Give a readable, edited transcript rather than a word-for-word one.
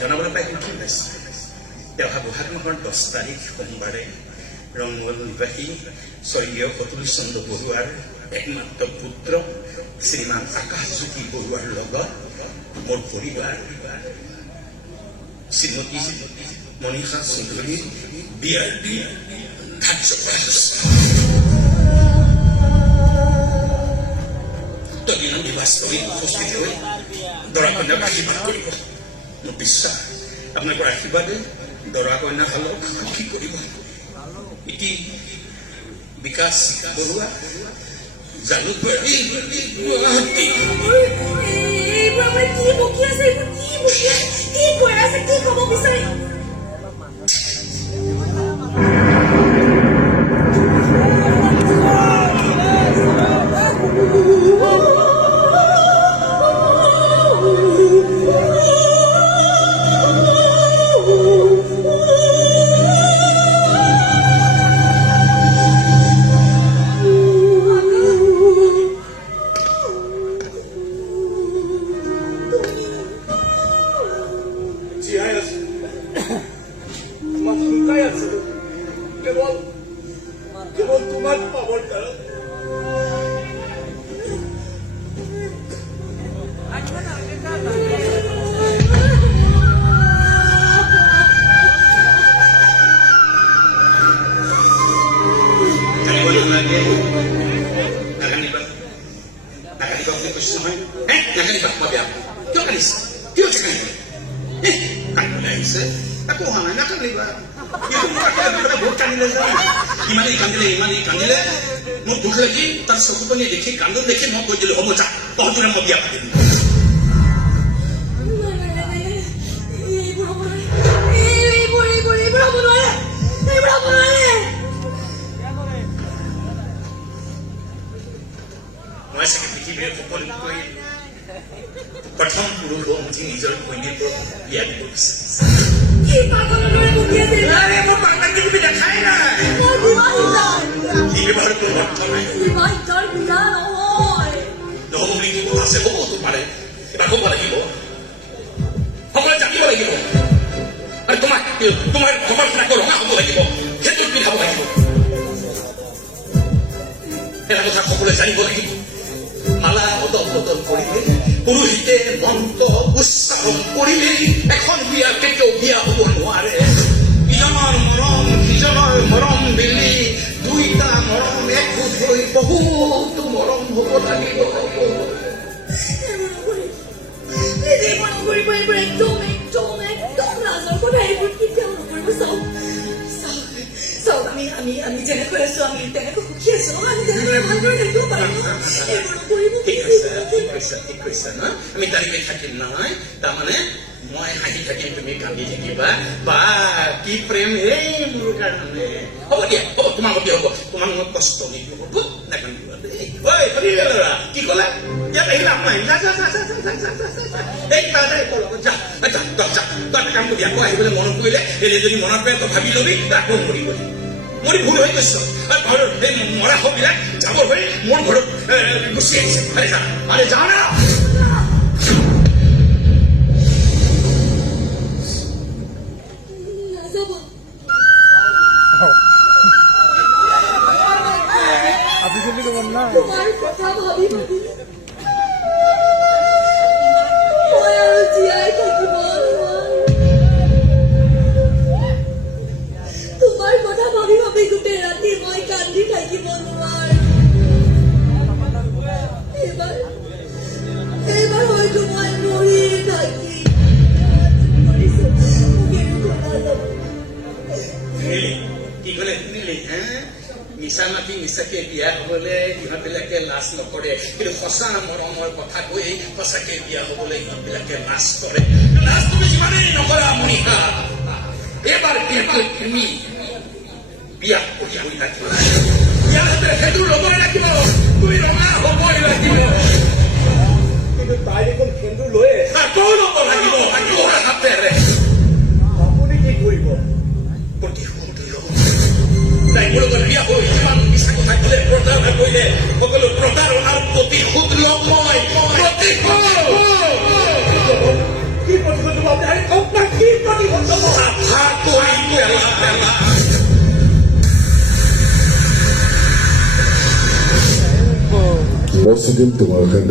জনাবলৈ পাই কিন্তু পাইছে তেওঁ অহা বহাগ মাহৰ 10 তাৰিখ সোমবাৰে ৰংগল নিবাসী স্বৰ্গীয় অতুল চন্দ্ৰ বৰুৱাৰ একমাত্ৰ পুত্ৰ শ্ৰীমান আকাশজ্যোতি বৰুৱাৰ লগত মোৰ পৰিবাৰ শ্ৰীমতী মনীষা চৌধুৰীৰ বিয়াৰ দিন তদিনত বাস্তৱিক উপস্থিত হৈ দৰা কন্যাক আশীৰ্বাদ কৰিব মোৰ বিশ্বাস আপোনালোকৰ আশীৰ্বাদে দৰা কন্যাসকলক সুখী কৰিব ইতি বিকাশ বৰুৱা জালুকবাৰী গুৱাহাটী কেবল তোমাৰ পাবৰ দ্বাৰা ইমানেই কান্দিলে মোৰ দুখ লাগি তাৰ চকুপানী দেখি কান্দন দেখি মই কৈ দিলো হ'ব যা তহঁতৰে মই বিয়া পাতিম মই চাগে পৃথিৱীৰ সকলোতকৈ প্ৰথম পুৰুষ যি নিজৰ কন্যাৰ বিয়া দিব বিচাৰিছে দেখাই নাই ব্যৱহাৰ কৰিব নহ'ব বুলি কি কথা আছে হ'বতো পাৰে এবাৰ হ'ব লাগিব সকলোৱে জানিব লাগিব আৰু তোমাৰ খবৰ নাকৰ ৰঙা হ'ব লাগিব সেইটোত পিন্ধাব লাগিব এটা কথা সকলোৱে জানিব লাগিব মালা বদল বদল কৰিলে পুৰোহিতে মন্ত্ৰ উচ্চাৰণ কৰিলে এখন বিয়া কেতিয়াও বিয়া হ'ব নোৱাৰে ইজনৰ মৰম সিজনৰ মৰম মিলি দুইটা মৰম একগোট হৈ বহুতো মৰম হ'ব লাগিব আমি যেনেকৈ আছো আমি তেনেকৈ সুখী আছো আমি তেনেদৰে ভালদৰে থাকিব পাৰিম ঠিক কৈছা ন আমি তাৰিখে থাকিম নহয় তাৰমানে মই হাঁহি থাকিম তুমি কান্দি থাকিবা বা কি প্ৰেম মোৰ কাৰণে হ'ব দিয়া হ'ব তোমাক বিয়া হ'ব তোমাক মই কষ্ট নিদিওঁ হ'ব নাকান্দিবা দেই ঐ কি ক'লা ইয়াত আহিলা মই এই তাই লগত যা তই কাম কৰি আকৌ আহিবলৈ মনত কৰিলে যদি মনত পৰে তই ভাবি ল'বি আকৌ মৰিব মোৰ ভুল হৈ গৈছ ঘৰৰ এই মৰা হবিলাক যাব হৈ মোৰ ঘৰত গুচি আহিছে আৰে যা না তোমাৰ কথা ভাবি ভাবি মই আৰু জীয়াই থাকিব তোমাৰ কথা ভাবি ভাবি গোটেই ৰাতি মই কান্দি থাকিব নোৱাৰো এইবাৰ হয়তো মই মৰি থাকি কি ক'লে শুনিলি মিছা মাতি মিছাকে বিয়া হবলৈ ইহঁতবিলাকে লাজ নকৰে কিন্তু সঁচা মৰমৰ কথা কৈ সঁচাকে বিয়া হবলৈ ইহঁতবিলাকে লাজ কৰে লাজ তুমি যিমানেই নকৰা মনীষা এবাৰ তুমি বিয়া কৰি ৰাখিব বিয়া হাতে সেইটো ল'বই লাগিব তুমি ৰঙা হ'বই লাগিব কিন্তু তাই দেখোন সেন্দুৰ লৈয়ে আকৌ ল'ব লাগিব হাতেৰে আপুনি কি কৰিব তাই মোৰ লগত বিয়া হৈ যিমান মিছা কথা ক'লে প্ৰতাৰণা কৰিলে সকলো প্ৰতাৰণাৰ প্ৰতিশোধ ল'ম মই প্ৰতিশোধ মছজিদ তোমাৰ কাৰণে